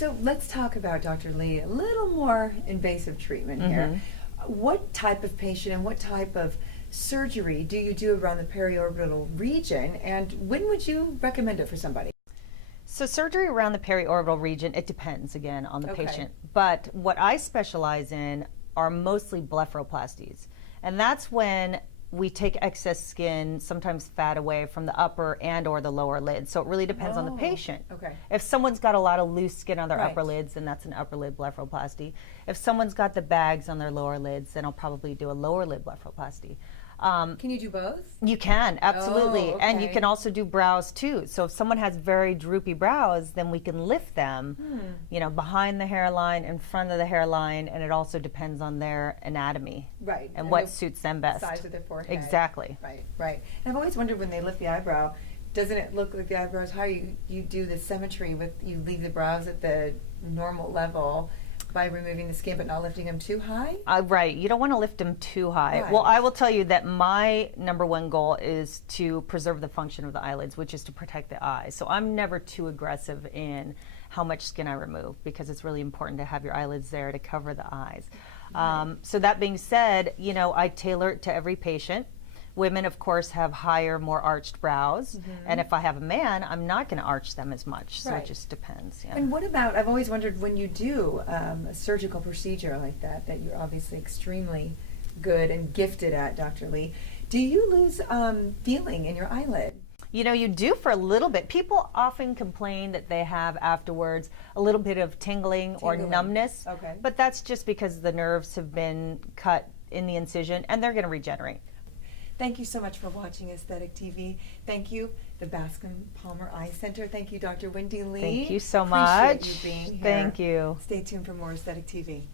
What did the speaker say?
So let's talk about, Dr. Lee, a little more invasive treatment here. What type of patient and what type of surgery do you do around the periorbital region, and when would you recommend it for somebody? So surgery around the periorbital region, it depends again on the patient. But what I specialize in are mostly blepharoplasties. And that's when we take excess skin, sometimes fat, away from the upper and or the lower lid. So it really depends on the patient. If someone's got a lot of loose skin on their upper lids, then that's an upper lid blepharoplasty. If someone's got the bags on their lower lids, then I'll probably do a lower lid blepharoplasty. Can you do both? You can, absolutely. Oh, and you can also do brows too. So if someone has very droopy brows, then we can lift them, you know, behind the hairline, in front of the hairline, and it also depends on their anatomy. And what suits them best. Size of their forehead. Exactly. And I've always wondered, when they lift the eyebrow, doesn't it look like the eyebrows, how you do the symmetry with, you leave the brows at the normal level by removing the skin but not lifting them too high? Right, you don't want to lift them too high. Well, I will tell you that my #1 goal is to preserve the function of the eyelids, which is to protect the eye. So I'm never too aggressive in how much skin I remove, because it's really important to have your eyelids there to cover the eyes. So that being said, you know, I tailor it to every patient. Women, of course, have higher, more arched brows. And if I have a man, I'm not going to arch them as much. So it just depends. And what about, I've always wondered, when you do a surgical procedure like that you're obviously extremely good and gifted at, Dr. Lee, do you lose feeling in your eyelid? You know, you do for a little bit. People often complain that they have afterwards a little bit of tingling or numbness. But that's just because the nerves have been cut in the incision and they're going to regenerate. Thank you so much for watching Aesthetic TV. Thank you, the Bascom Palmer Eye Center. Thank you, Dr. Wendy Lee. Thank you so much. Appreciate you being here. Thank you. Stay tuned for more Aesthetic TV.